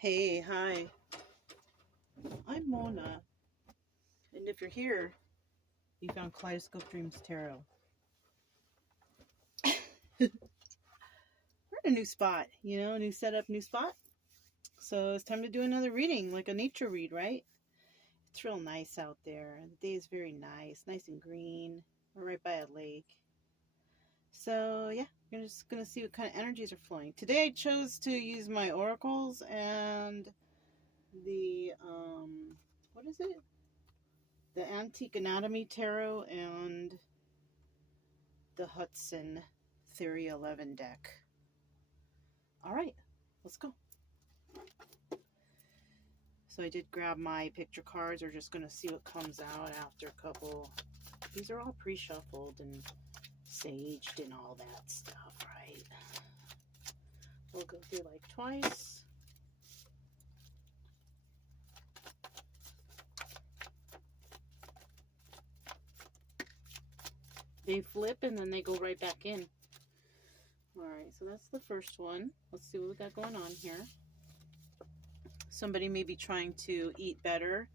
Hey, hi, I'm Mona, and if you're here, you found Kaleidoscope Dreams Tarot. We're in a new spot, new setup, new spot. So it's time to do another reading, like a nature read, right? It's real nice out there. The day is very nice and green. We're right by a lake. So yeah, we're just gonna see what kind of energies are flowing. Today I chose to use my oracles and the what is it? The Antique Anatomy Tarot and the Hudson Theory 11 deck. All right, let's go. So I did grab my picture cards. We're just going to see what comes out after a couple. These are all pre-shuffled and saged and all that stuff, right? We'll go through like twice. They flip and then they go right back in. All right, so that's the first one. Let's see what we got going on here. Somebody may be trying to eat better,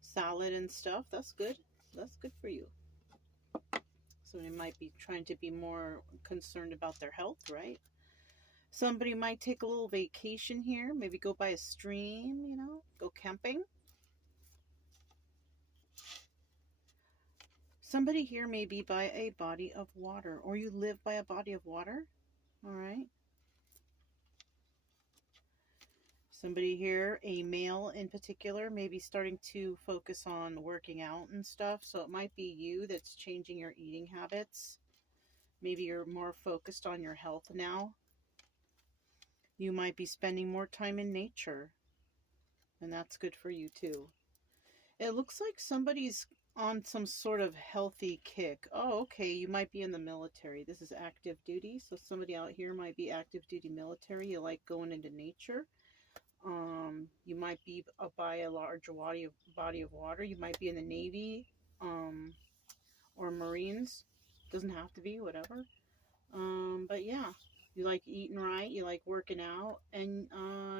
salad and stuff. That's good. That's good for you. Somebody might be trying to be more concerned about their health, right? Somebody might take a little vacation here, maybe go by a stream, go camping. Somebody here may be by a body of water, or you live by a body of water. All right. Somebody here, a male in particular, may be starting to focus on working out and stuff. So it might be you that's changing your eating habits. Maybe you're more focused on your health now. You might be spending more time in nature, and that's good for you too. It looks like somebody's on some sort of healthy kick. Oh, okay, you might be in the military. This is active duty, so somebody out here might be active duty military. You like going into nature. You might be by a large body of water. You might be in the Navy, or Marines. Doesn't have to be, whatever. But yeah, you like eating right, you like working out, and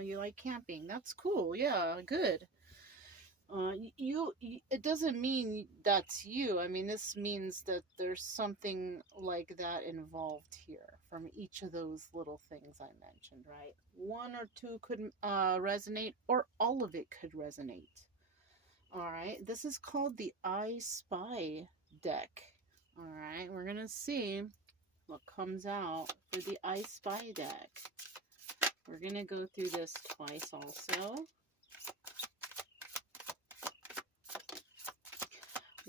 you like camping. That's cool. Yeah, good. It doesn't mean that's you. I mean, this means that there's something like that involved here from each of those little things I mentioned, right? One or two could resonate, or all of it could resonate. All right, this is called the I Spy deck. All right, we're gonna see what comes out for the I Spy deck. We're gonna go through this twice also.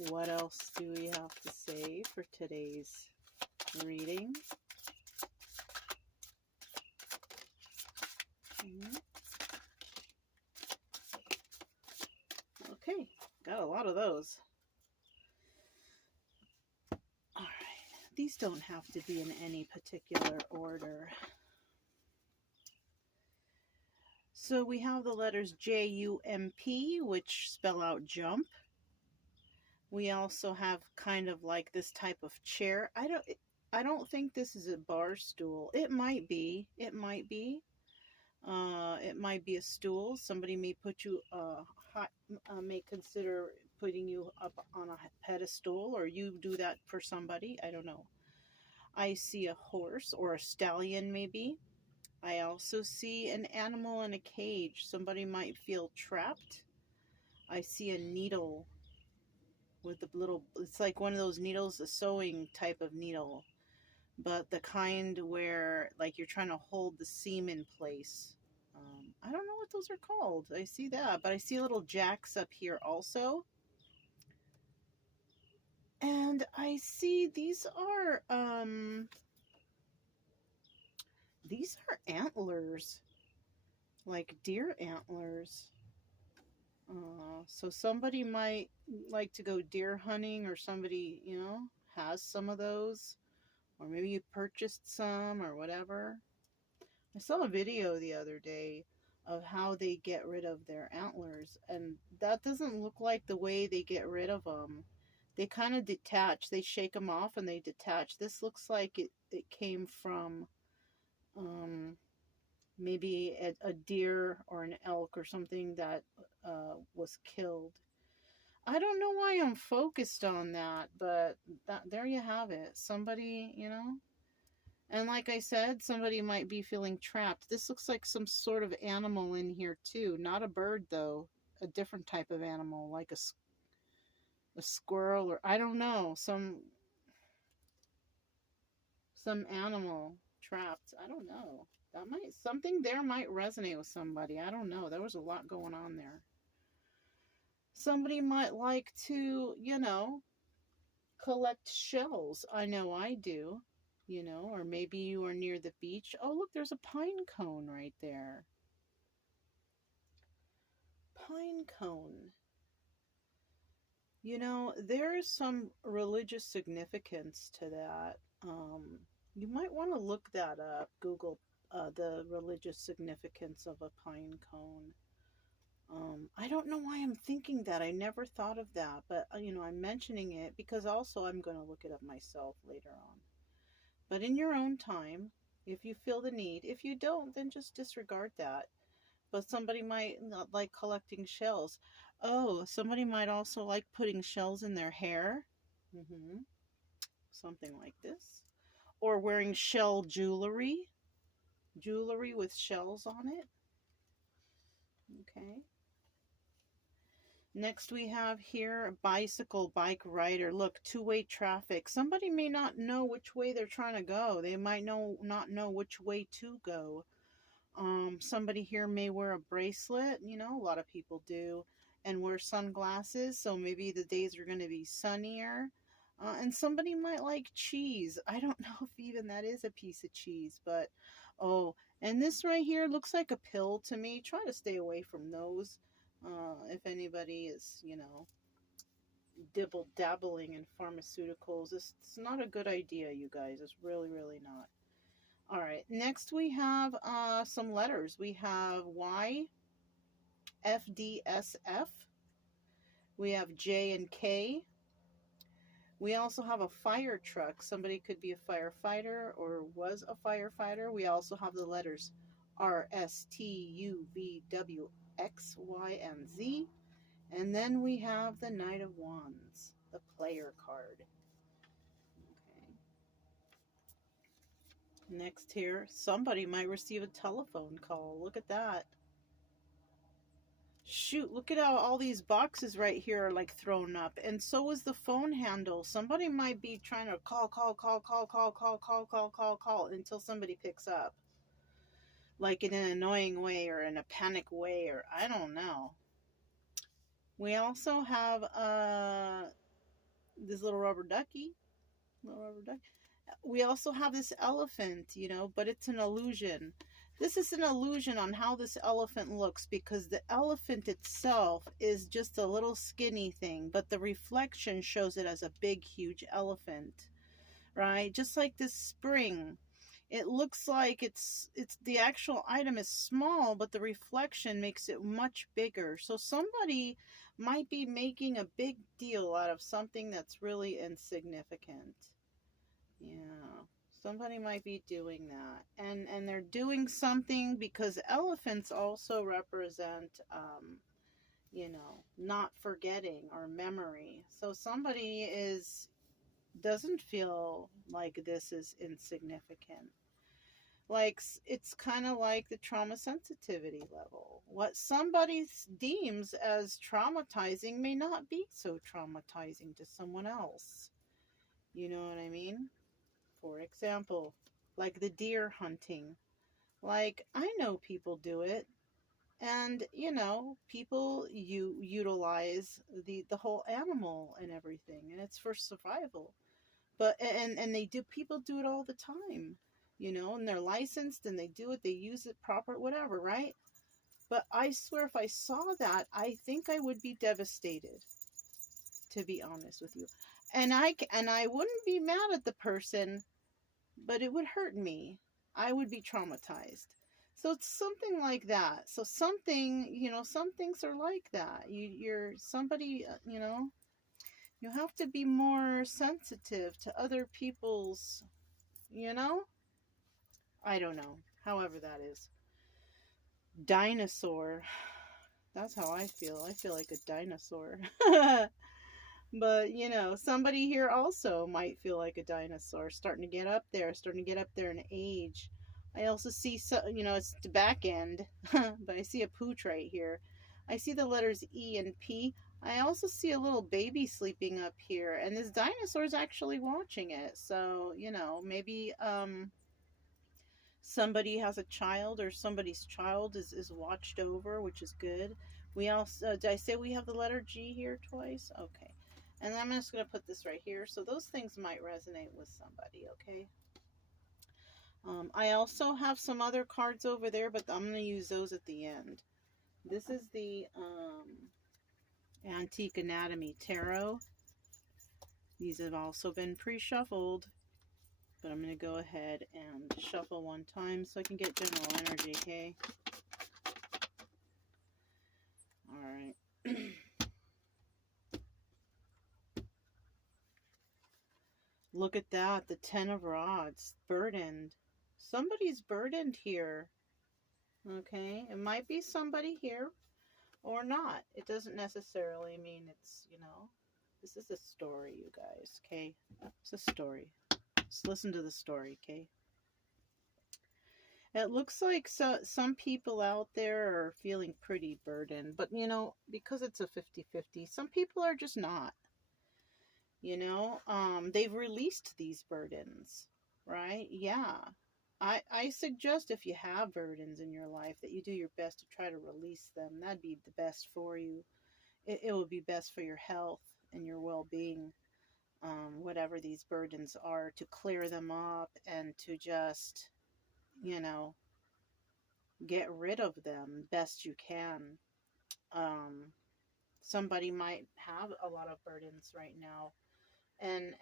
What else do we have to say for today's reading? Okay, got a lot of those. All right, these don't have to be in any particular order. So we have the letters J-U-M-P, which spell out jump. We also have kind of like this type of chair. I don't think this is a bar stool. It might be. It might be a stool. Somebody may put you may consider putting you up on a pedestal, or you do that for somebody. I don't know. I see a horse or a stallion, maybe. I also see an animal in a cage. Somebody might feel trapped. I see a needle with the little, it's like one of those needles, a sewing type of needle, but the kind where like you're trying to hold the seam in place. I don't know what those are called. I see that, but I see little jacks up here also. And I see these are antlers, like deer antlers. So somebody might like to go deer hunting, or somebody, has some of those, or maybe you purchased some or whatever. I saw a video the other day of how they get rid of their antlers, and that doesn't look like the way they get rid of them. They kind of detach. They shake them off and they detach. This looks like it came from maybe a deer or an elk or something that was killed. I don't know why I'm focused on that, but there you have it. Somebody, you know, and like I said, somebody might be feeling trapped. This looks like some sort of animal in here too. Not a bird though, a different type of animal, like a squirrel or I don't know, some animal trapped. I don't know. That might something there might resonate with somebody. I don't know. There was a lot going on there. Somebody might like to, you know, collect shells. I know I do, you know, or maybe you are near the beach. Oh, look, there's a pine cone right there. Pine cone. You know, there is some religious significance to that. You might want to look that up. Google the religious significance of a pine cone. I don't know why I'm thinking that. I never thought of that, but you know, I'm mentioning it because also I'm going to look it up myself later on. But in your own time, if you feel the need, if you don't, then just disregard that. But somebody might not like collecting shells. Oh, somebody might also like putting shells in their hair. hmm Something like this. Or wearing shell jewelry. Jewelry with shells on it. Okay. Next we have here bicycle, bike rider. Look, two-way traffic. Somebody may not know which way they're trying to go. They might not know which way to go. Somebody here may wear a bracelet, you know, a lot of people do, and wear sunglasses, so maybe the days are going to be sunnier. And somebody might like cheese. I don't know if even that is a piece of cheese, but oh, and this right here looks like a pill to me. Try to stay away from those. If anybody is, you know, dibble dabbling in pharmaceuticals, it's not a good idea, you guys. It's really, really not. All right, next we have some letters. We have Y, F, D, S, F. We have J and K. We also have a fire truck. Somebody could be a firefighter or was a firefighter. We also have the letters R, S, T, U, V, W, X, Y, and Z. And then we have the Knight of Wands, the player card. Okay. Next here, somebody might receive a telephone call. Look at that. Shoot, look at how all these boxes right here are like thrown up. And so is the phone handle. Somebody might be trying to call until somebody picks up. Like in an annoying way or in a panic way or I don't know. We also have this little rubber ducky. Little rubber duck. We also have this elephant, you know, but it's an illusion. This is an illusion on how this elephant looks because the elephant itself is just a little skinny thing, but the reflection shows it as a big, huge elephant, right? Just like this spring. It looks like it's the actual item is small, but the reflection makes it much bigger. So somebody might be making a big deal out of something that's really insignificant. Yeah, somebody might be doing that, and they're doing something because elephants also represent, you know, not forgetting or memory. So somebody doesn't feel like this is insignificant. Like it's kind of like the trauma sensitivity level. What somebody deems as traumatizing may not be so traumatizing to someone else. You know what I mean? For example, like the deer hunting. Like, I know people do it. And, you know, people utilize the whole animal and everything, and it's for survival. But and they do people do it all the time, you know, and they're licensed and they do it, they use it proper, whatever, right? But I swear if I saw that, I think I would be devastated, to be honest with you. And I wouldn't be mad at the person, but it would hurt me. I would be traumatized. So it's something like that. So something, you know, some things are like that. You're somebody, you know, you have to be more sensitive to other people's, you know, I don't know, however that is. Dinosaur. That's how I feel. I feel like a dinosaur. But, you know, somebody here also might feel like a dinosaur, starting to get up there, starting to get up there in age. I also see, so, you know, it's the back end, but I see a pooch right here. I see the letters E and P. I also see a little baby sleeping up here, and this dinosaur is actually watching it. So, you know, maybe somebody has a child or somebody's child is watched over, which is good. We also, did I say we have the letter G here twice? Okay. And I'm just going to put this right here. So those things might resonate with somebody, okay? I also have some other cards over there, but I'm going to use those at the end. This is the Antique Anatomy Tarot. These have also been pre-shuffled, but I'm going to go ahead and shuffle one time so I can get general energy, okay? All right. Look at that, the 10 of Rods, burdened. Somebody's burdened here, okay? It might be somebody here or not. It doesn't necessarily mean it's, you know, this is a story, you guys, okay? It's a story. Just listen to the story, okay? It looks like some people out there are feeling pretty burdened, but, you know, because it's a 50-50, some people are just not. You know, they've released these burdens, right? Yeah. I suggest if you have burdens in your life that you do your best to try to release them. That'd be the best for you. It will be best for your health and your well-being, whatever these burdens are, to clear them up and to just, you know, get rid of them best you can. Um, Somebody might have a lot of burdens right now. And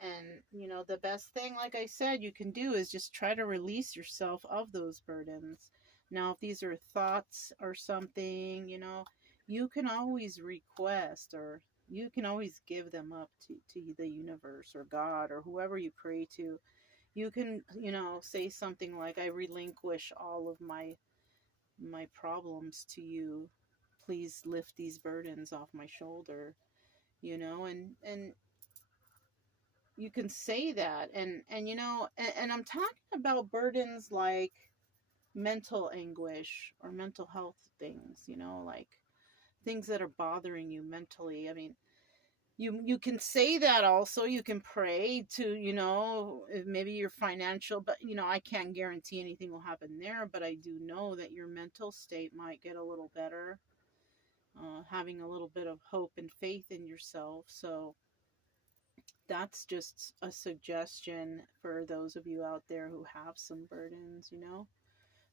you know, the best thing, like I said, you can do is just try to release yourself of those burdens. Now, if these are thoughts or something, you know, you can always request, or you can always give them up to the universe or God or whoever you pray to. You can, you know, say something like, I relinquish all of my problems to you. Please lift these burdens off my shoulder, you know. And you can say that. And you know, and I'm talking about burdens like mental anguish or mental health things, you know, like things that are bothering you mentally. I mean, you can say that. Also, you can pray to, you know, maybe your financial, but you know, I can't guarantee anything will happen there, but I do know that your mental state might get a little better, having a little bit of hope and faith in yourself. So that's just a suggestion for those of you out there who have some burdens, you know.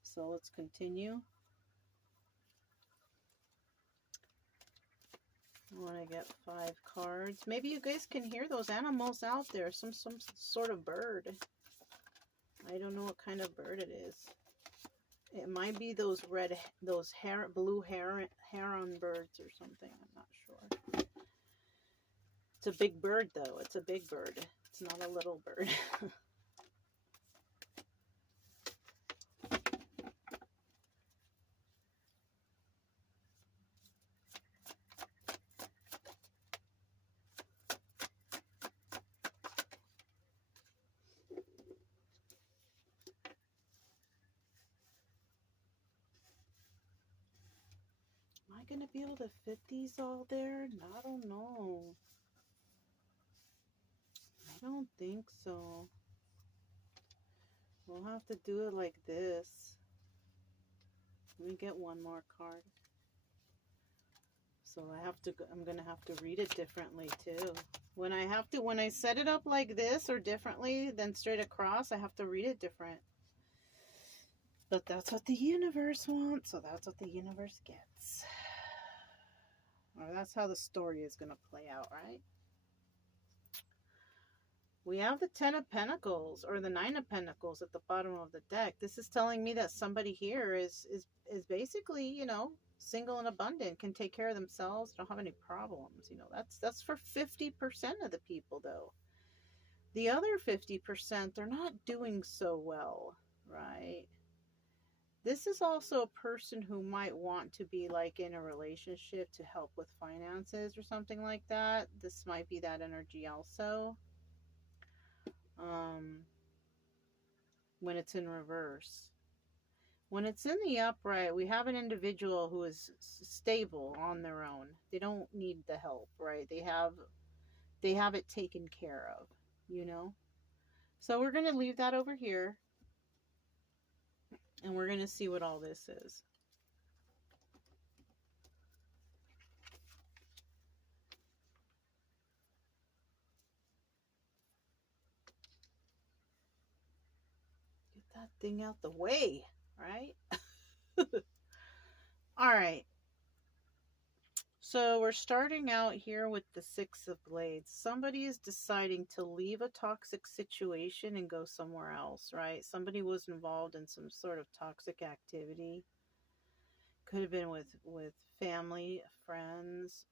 So let's continue. I want to get 5 cards. Maybe you guys can hear those animals out there. Some sort of bird. I don't know what kind of bird it is. It might be those blue heron birds or something. I'm not sure. It's a big bird, though. It's a big bird. It's not a little bird. Am I going to be able to fit these all there? I don't know. I don't think so. We'll have to do it like this. Let me get one more card. So I'm going to have to read it differently too. When I set it up like this or differently than straight across, I have to read it different. But that's what the universe wants, so that's what the universe gets. Or that's how the story is going to play out, right? We have the 10 of Pentacles or the 9 of Pentacles at the bottom of the deck. This is telling me that somebody here is basically, you know, single and abundant, can take care of themselves, don't have any problems. You know, that's for 50% of the people, though. The other 50%, they're not doing so well, right? This is also a person who might want to be like in a relationship to help with finances or something like that. This might be that energy also. Um, when it's in reverse. When it's in the upright, we have an individual who is stable on their own. They don't need the help, right? They have it taken care of, you know? So we're going to leave that over here and we're going to see what all this is. Get that thing out the way, right? All right. So we're starting out here with the Six of Blades. Somebody is deciding to leave a toxic situation and go somewhere else, right? Somebody was involved in some sort of toxic activity. Could have been with family, friends.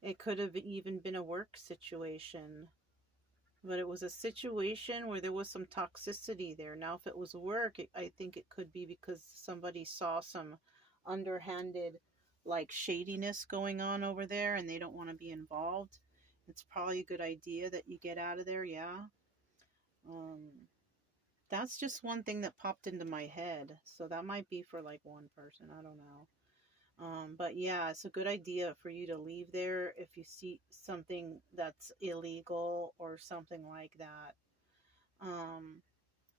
It could have even been a work situation. But it was a situation where there was some toxicity there. Now, if it was work, I think it could be because somebody saw some underhanded, like, shadiness going on over there and they don't want to be involved. It's probably a good idea that you get out of there, yeah. Um, that's just one thing that popped into my head. So that might be for, like, one person. I don't know. But yeah, it's a good idea for you to leave there if you see something that's illegal or something like that. Um,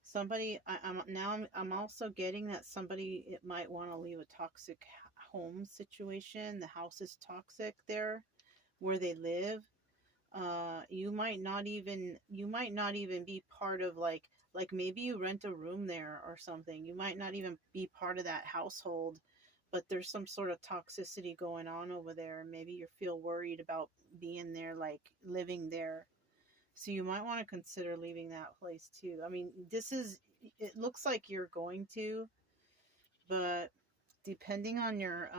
somebody, I'm also getting that somebody it might want to leave a toxic home situation. The house is toxic there where they live. You might not even be part of like maybe you rent a room there or something. You might not even be part of that household, but there's some sort of toxicity going on over there. Maybe you feel worried about being there, like living there. So you might want to consider leaving that place too. I mean, it looks like you're going to, but depending on your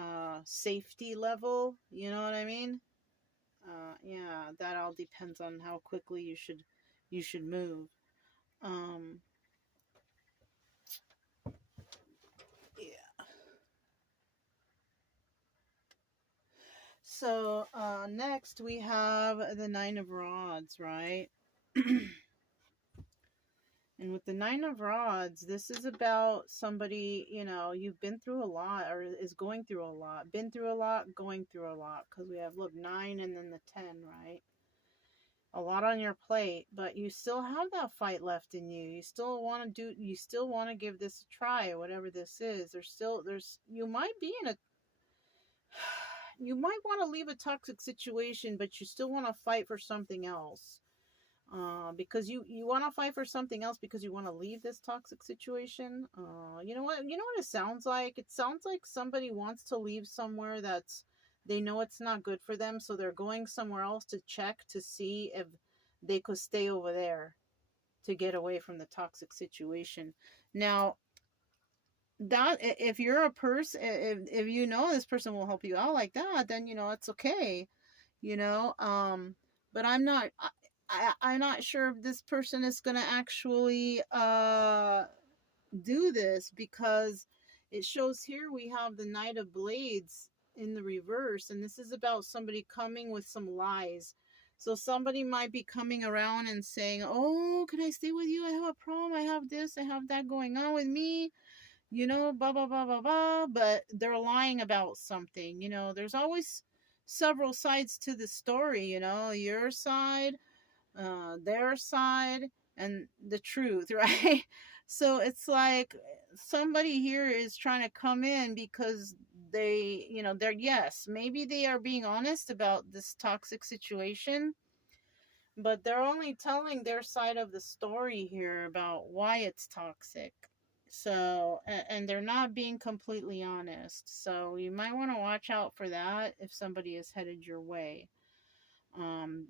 safety level, you know what I mean? Yeah, that all depends on how quickly you should move. Um, yeah. So next we have the Nine of Rods, right? And with the Nine of Rods, this is about somebody, you've been through a lot or is going through a lot. Been through a lot, going through a lot. Because we have, look, 9 and then the 10, right? A lot on your plate, but you still have that fight left in you. You still want to give this a try, whatever this is. You might be in a, you might want to leave a toxic situation, but you still want to fight for something else. Because you want to fight for something else because you want to leave this toxic situation. You know what it sounds like? It sounds like somebody wants to leave somewhere they know it's not good for them, so they're going somewhere else to check to see if they could stay over there to get away from the toxic situation. Now, that if you're a person, if you know this person will help you out like that, then it's okay. you know but I'm not sure if this person is going to actually do this, because it shows here we have the Knight of Blades in the reverse, and this is about somebody coming with some lies. So somebody might be coming around and saying, oh, can I stay with you? I have a problem, I have this, I have that going on with me, blah blah blah blah blah, but they're lying about something. There's always several sides to the story, your side, their side, and the truth, right? So it's like somebody here is trying to come in because they're, yes, maybe they are being honest about this toxic situation, but they're only telling their side of the story here about why it's toxic. So, and they're not being completely honest. So you might want to watch out for that if somebody is headed your way.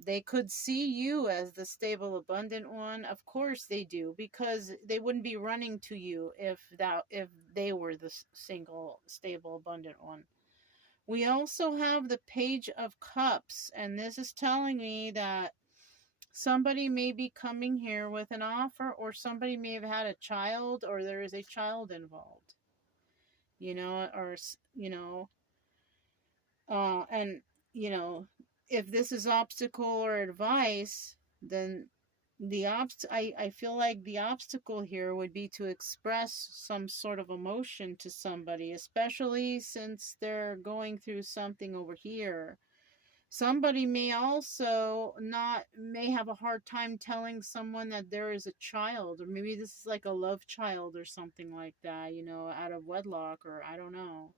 They could see you as the stable, abundant one. Of course they do, because they wouldn't be running to you if they were the single, stable, abundant one. We also have the Page of Cups, and this is telling me that Somebody may be coming here with an offer, or somebody may have had a child, or there is a child involved, or, and, you know, if this is obstacle or advice, then I feel like the obstacle here would be to express some sort of emotion to somebody, especially since they're going through something over here. Somebody may also not may have a hard time telling someone that there is a child, or maybe this is like a love child or something like that, out of wedlock, or I don't know.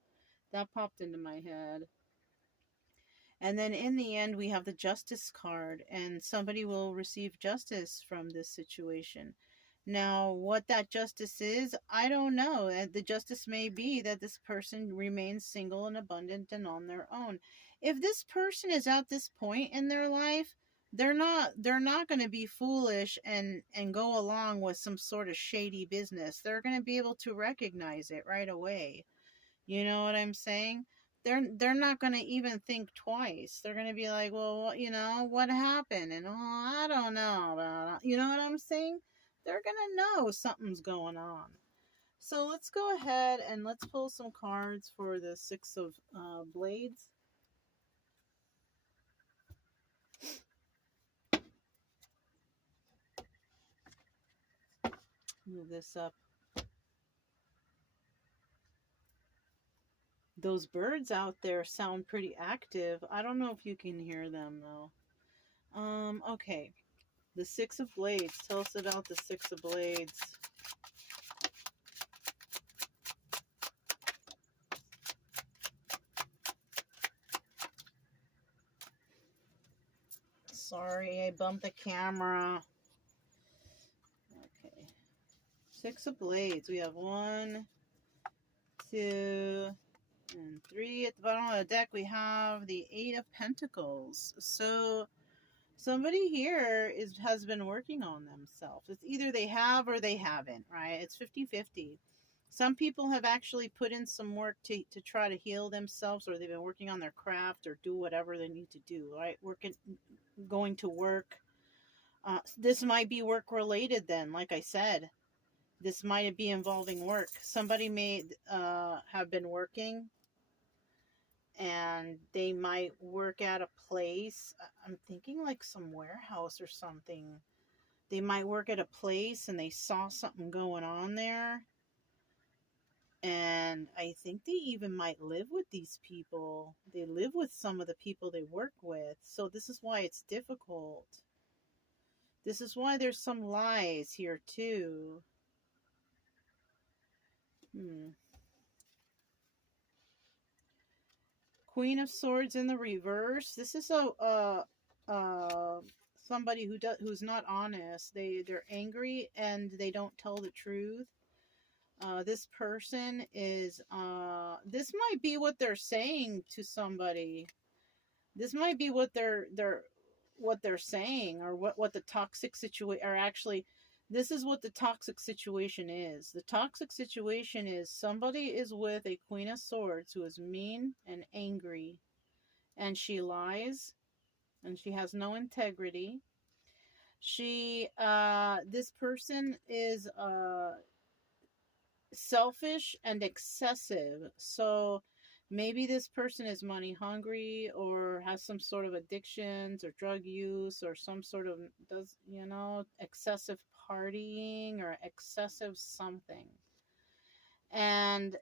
That popped into my head. And then in the end, we have the justice card, and somebody will receive justice from this situation. Now, what that justice is, I don't know. The justice may be that this person remains single and abundant and on their own. If this person is at this point in their life, they're not going to be foolish and go along with some sort of shady business. They're going to be able to recognize it right away. You know what I'm saying? They're not going to even think twice. They're going to be like, well, what happened? And, I don't know about it. You know what I'm saying? They're going to know something's going on. So let's go ahead and let's pull some cards for the Six of Blades. Move this up. Those birds out there sound pretty active. I don't know if you can hear them though. Okay. The Six of Blades. Tell us about the Six of Blades. Sorry, I bumped the camera. Okay. Six of Blades. We have 1, 2, and 3. At the bottom of the deck, we have the Eight of Pentacles. So somebody here has been working on themselves. It's either they have or they haven't, right? It's 50-50. Some people have actually put in some work to try to heal themselves, or they've been working on their craft or do whatever they need to do, right? Going to work. This might be work related then, like I said. This might be involving work. Somebody may have been working, and they might work at a place. I'm thinking like some warehouse or something. They might work at a place and they saw something going on there. And I think they even might live with these people. They live with some of the people they work with. So this is why it's difficult. This is why there's some lies here too. Queen of Swords in the reverse. This is somebody who's not honest. They're angry and they don't tell the truth. This person is this might be what they're saying to somebody. This might be what they're saying, or what the toxic situation, or actually this is what the toxic situation is. The toxic situation is somebody is with a Queen of Swords who is mean and angry, and she lies, and she has no integrity. This person is selfish and excessive. So maybe this person is money hungry, or has some sort of addictions or drug use, or some sort of excessive partying or excessive something. And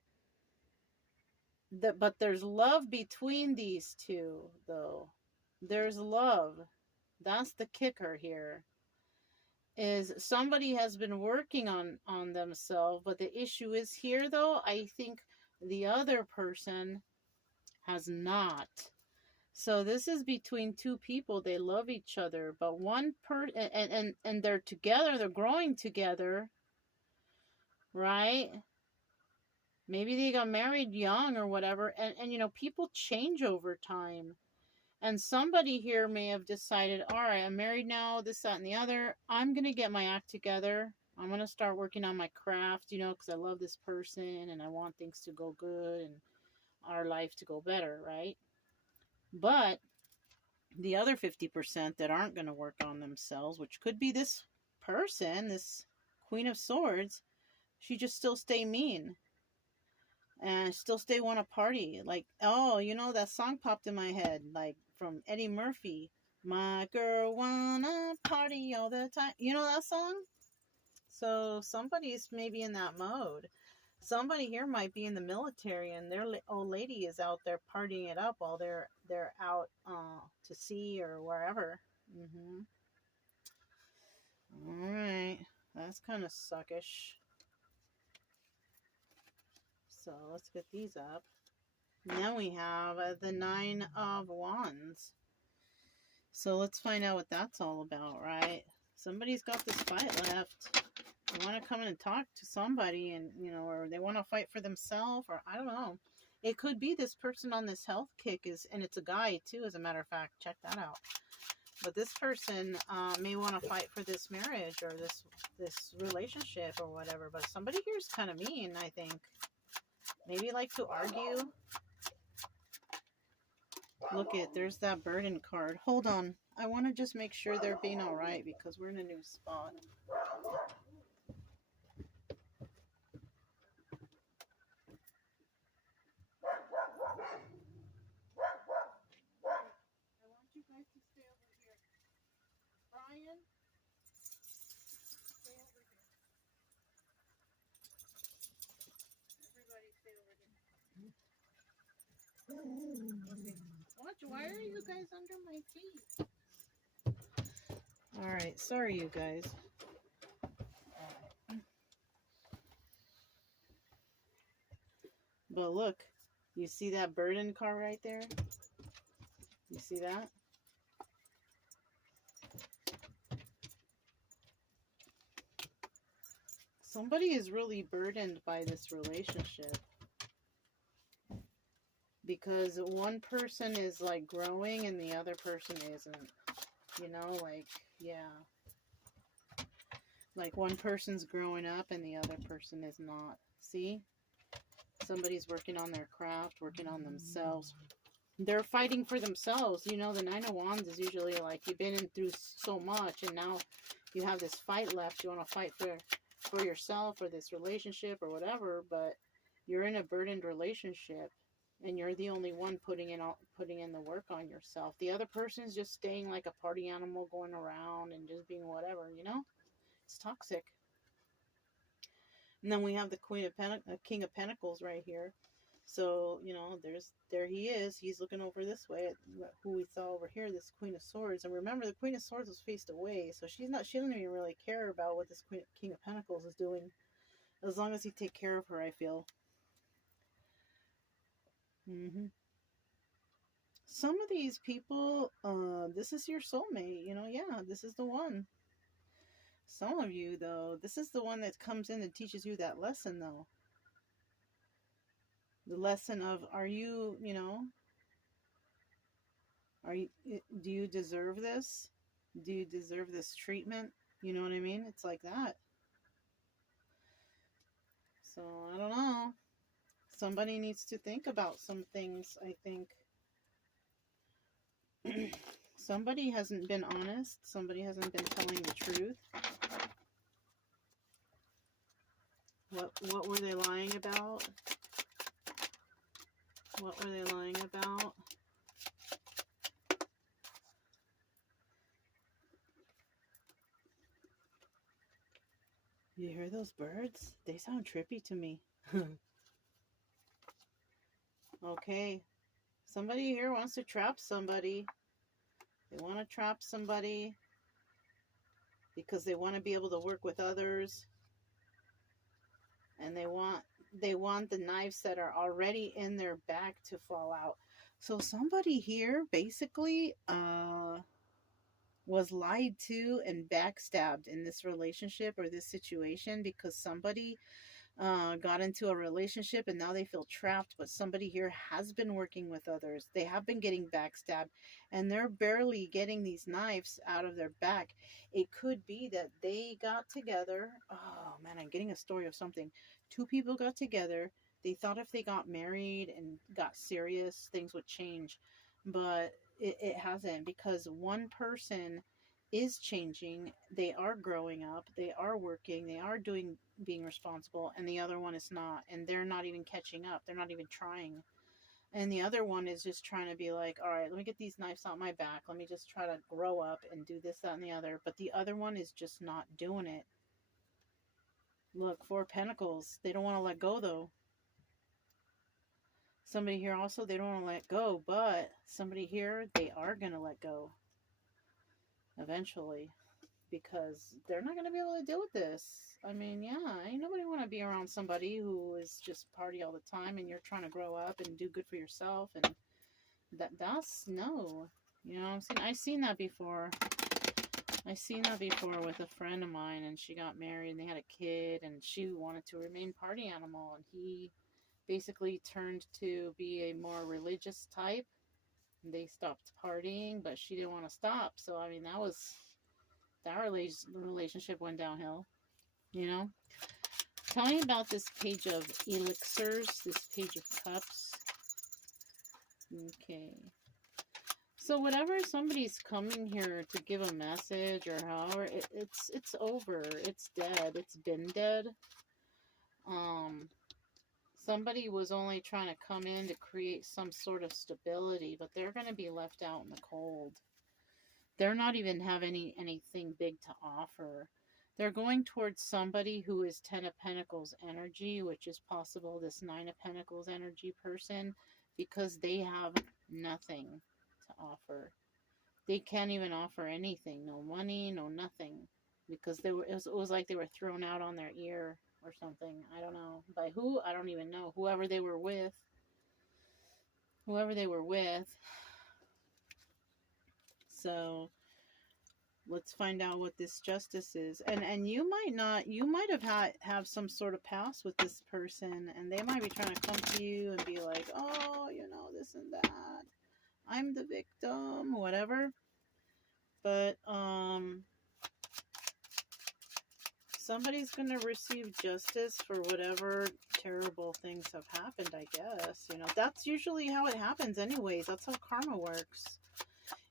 but there's love between these two though. There's love. That's the kicker here. Is somebody has been working on themselves, but the issue is here though, I think the other person has not. So this is between two people. They love each other, but one and they're together, they're growing together, right? Maybe they got married young or whatever, and people change over time. And somebody here may have decided, all right, I'm married now, this, that, and the other. I'm going to get my act together. I'm going to start working on my craft, because I love this person and I want things to go good and our life to go better, right? But The other 50% that aren't going to work on themselves, which could be this person, this Queen of Swords, she just still stay mean and still stay want to party. Like, oh, you know, that song popped in my head, like from Eddie Murphy. My girl wanna party all the time. You know that song? So somebody's maybe in that mode. Somebody here might be in the military and their old lady is out there partying it up while they're out to sea or wherever. All right, that's kind of suckish. So let's get these up. Now we have the Nine of Wands. So let's find out what that's all about, right? Somebody's got this fight left. They want to come in and talk to somebody, and you know, or they want to fight for themselves, or I don't know. It could be this person on this health kick is, and it's a guy too, as a matter of fact. Check that out. But this person may want to fight for this marriage or this relationship or whatever. But somebody here is kind of mean, I think. Maybe like to argue. Look it, there's that burden card. Hold on. I want to just make sure they're being all right because we're in a new spot. I want you guys to stay over here. Brian, stay over here. Everybody stay over here. Okay. Why are you guys under my feet? Alright, sorry you guys. But look, you see that burden car right there? You see that? Somebody is really burdened by this relationship. Because one person is like growing and the other person isn't. You know, like, yeah. Like one person's growing up and the other person is not. See? Somebody's working on their craft, working on themselves. They're fighting for themselves. You know, the Nine of Wands is usually like you've been in through so much and now you have this fight left. You want to fight for yourself or this relationship or whatever, but you're in a burdened relationship and you're the only one putting in the work on yourself. The other person is just staying like a party animal, going around and just being whatever, you know? It's toxic. And then we have the King of Pentacles right here. So, you know, there he is. He's looking over this way at who we saw over here, this Queen of Swords. And remember, the Queen of Swords was faced away, so she doesn't even really care about what this King of Pentacles is doing. As long as he take care of her, I feel. Some of these people, this is your soulmate, you know, yeah, this is the one. Some of you, though, this is the one that comes in and teaches you that lesson, though. The lesson of, are you, you know, do you deserve this? Do you deserve this treatment? You know what I mean? It's like that. So, I don't know. Somebody needs to think about some things, I think. Somebody hasn't been honest. Somebody hasn't been telling the truth. What were they lying about? What were they lying about? You hear those birds? They sound trippy to me. Okay. Somebody here wants to trap somebody. They want to trap somebody because they want to be able to work with others. And they want the knives that are already in their back to fall out. So somebody here basically was lied to and backstabbed in this relationship or this situation because somebody got into a relationship and now they feel trapped, but somebody here has been working with others. They have been getting backstabbed and they're barely getting these knives out of their back. It could be that they got together. Oh man, I'm getting a story of something. Two people got together. They thought if they got married and got serious, things would change. But it hasn't, because one person is changing, they are growing up, they are working, they are doing, being responsible, and the other one is not, and they're not even catching up, they're not even trying. And the other one is just trying to be like, all right, let me get these knives out my back, let me just try to grow up and do this, that, and the other. But the other one is just not doing it. Look, Four of Pentacles, they don't want to let go though. Somebody here also, they don't want to let go, but somebody here, they are going to let go eventually, because they're not going to be able to deal with this. I mean, yeah, ain't nobody want to be around somebody who is just party all the time, and you're trying to grow up and do good for yourself, and that's no. You know what I'm saying? I've seen that before. I seen that before with a friend of mine, and she got married and they had a kid, and she wanted to remain party animal, and he basically turned to be a more religious type. They stopped partying, but she didn't want to stop. So I mean, that relationship went downhill. You know. Tell me about this page of elixirs, this page of cups. Okay. So whatever somebody's coming here to give a message or however, it's over. It's dead. It's been dead. Somebody was only trying to come in to create some sort of stability, but they're going to be left out in the cold. They're not even have anything big to offer. They're going towards somebody who is Ten of Pentacles energy, which is possible this Nine of Pentacles energy person, because they have nothing to offer. They can't even offer anything. No money, no nothing. Because it was like they were thrown out on their ear or something. I don't know. By who? I don't even know. Whoever they were with. Whoever they were with. So let's find out what this justice is. And you might have some sort of past with this person, and they might be trying to come to you and be like, oh, you know, this and that. I'm the victim, whatever. But somebody's going to receive justice for whatever terrible things have happened, I guess. You know, that's usually how it happens anyways. That's how karma works.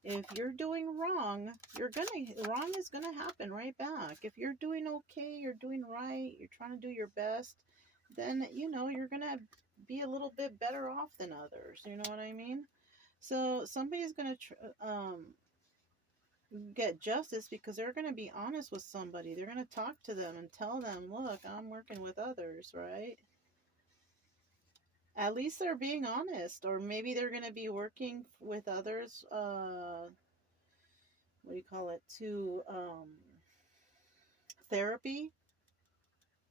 If you're doing wrong, wrong is gonna happen right back. If you're doing okay, you're doing right, you're trying to do your best, then, you know, you're gonna be a little bit better off than others. You know what I mean? So somebody's gonna get justice because they're gonna be honest with somebody. They're gonna talk to them and tell them, look, I'm working with others, right? At least they're being honest. Or maybe they're going to be working with others, what do you call it, to therapy,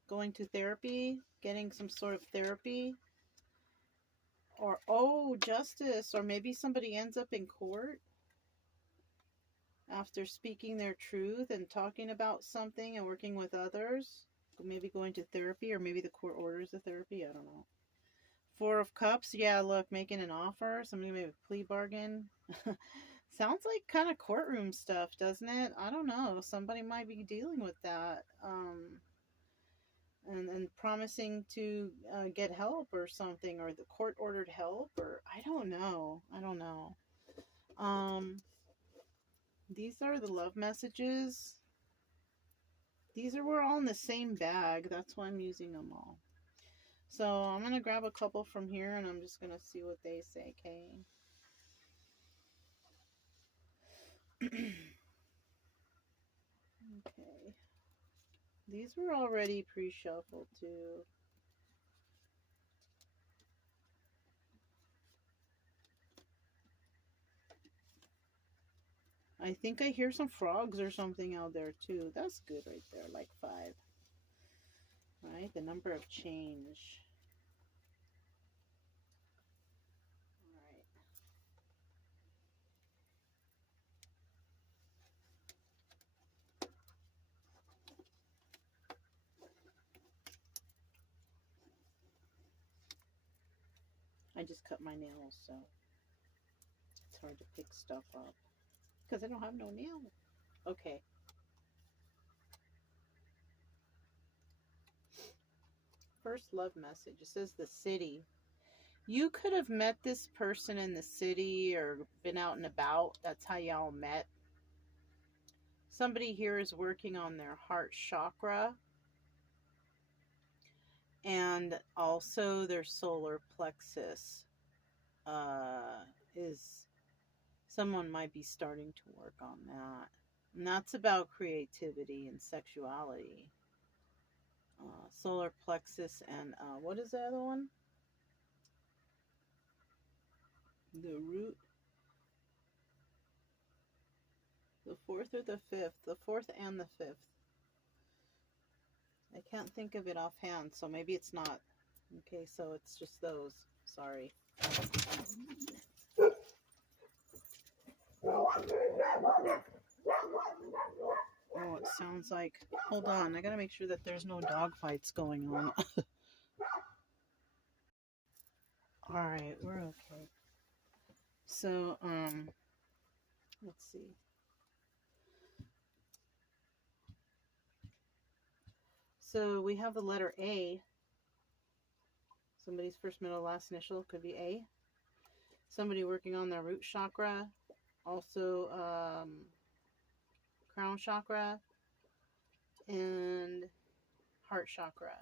going to therapy, getting some sort of therapy, or, oh, justice, or maybe somebody ends up in court after speaking their truth and talking about something and working with others, maybe going to therapy, or maybe the court orders the therapy, I don't know. Four of Cups, yeah, look, making an offer, somebody made a plea bargain. Sounds like kind of courtroom stuff, doesn't it? I don't know. Somebody might be dealing with that. And promising to get help or something, or the court ordered help, or I don't know. I don't know. These are the love messages. We're all in the same bag. That's why I'm using them all. So I'm going to grab a couple from here, and I'm just going to see what they say, okay? Okay. These were already pre-shuffled, too. I think I hear some frogs or something out there, too. That's good right there, like 5. Right? The number of change. I just cut my nails, so it's hard to pick stuff up because I don't have no nails. Okay. First love message. It says the city. You could have met this person in the city or been out and about. That's how y'all met. Somebody here is working on their heart chakra and also their solar plexus. Is someone might be starting to work on that. And that's about creativity and sexuality. Solar plexus and what is the other one? The root. The fourth or the fifth? The fourth and the fifth. I can't think of it offhand, so maybe it's not. Okay, so it's just those. Sorry. Oh, it sounds like... Hold on, I gotta make sure that there's no dog fights going on. Alright, we're okay. So, let's see. So we have the letter A. Somebody's first, middle, last initial could be A. Somebody working on their root chakra. Also, crown chakra. And heart chakra.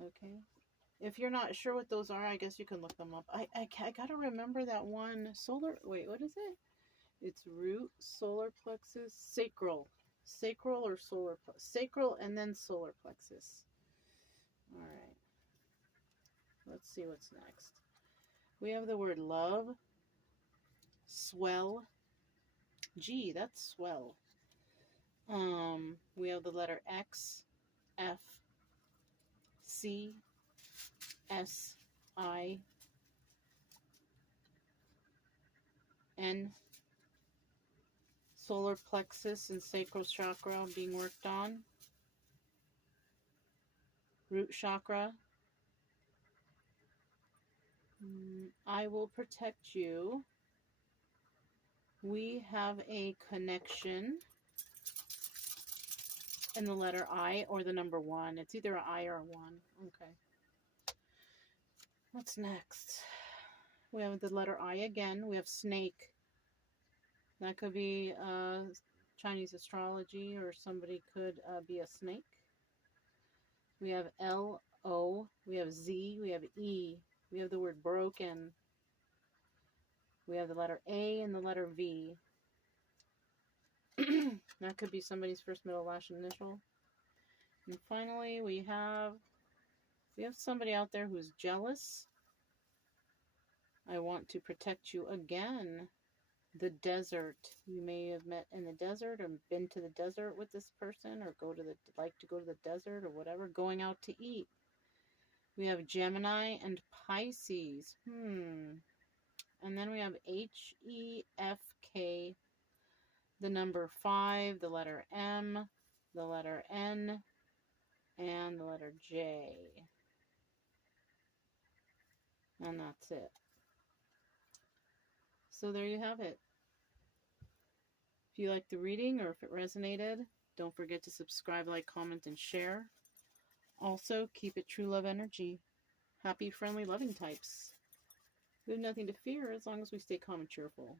Okay. If you're not sure what those are, I guess you can look them up. I gotta remember that one. Solar... Wait, what is it? It's root, solar plexus, sacral. Sacral or solar plexus? Sacral and then solar plexus. Alright. Let's see what's next. We have the word love. Swell. Gee, that's swell. We have the letter X, F, C, S, I, N. Solar plexus and sacral chakra being worked on. Root chakra. I will protect you. We have a connection. And the letter I or the number 1. It's either an I or a 1. Okay. What's next? We have the letter I again. We have snake. That could be Chinese astrology, or somebody could be a snake. We have L, O. We have Z. We have E. We have the word broken. We have the letter A and the letter V. That could be somebody's first, middle, last initial. And finally, we have somebody out there who's jealous. I want to protect you again. The desert. You may have met in the desert or been to the desert with this person, or like to go to the desert or whatever. Going out to eat. We have Gemini and Pisces. And then we have HEFK, the number 5, the letter M, the letter N, and the letter J. And that's it. So there you have it. If you liked the reading or if it resonated, don't forget to subscribe, like, comment, and share. Also, keep it true love energy. Happy, friendly, loving types. We have nothing to fear as long as we stay calm and cheerful.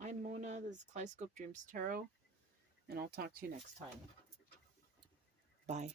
I'm Mona. This is Kaleidoscope Dreams Tarot, and I'll talk to you next time. Bye.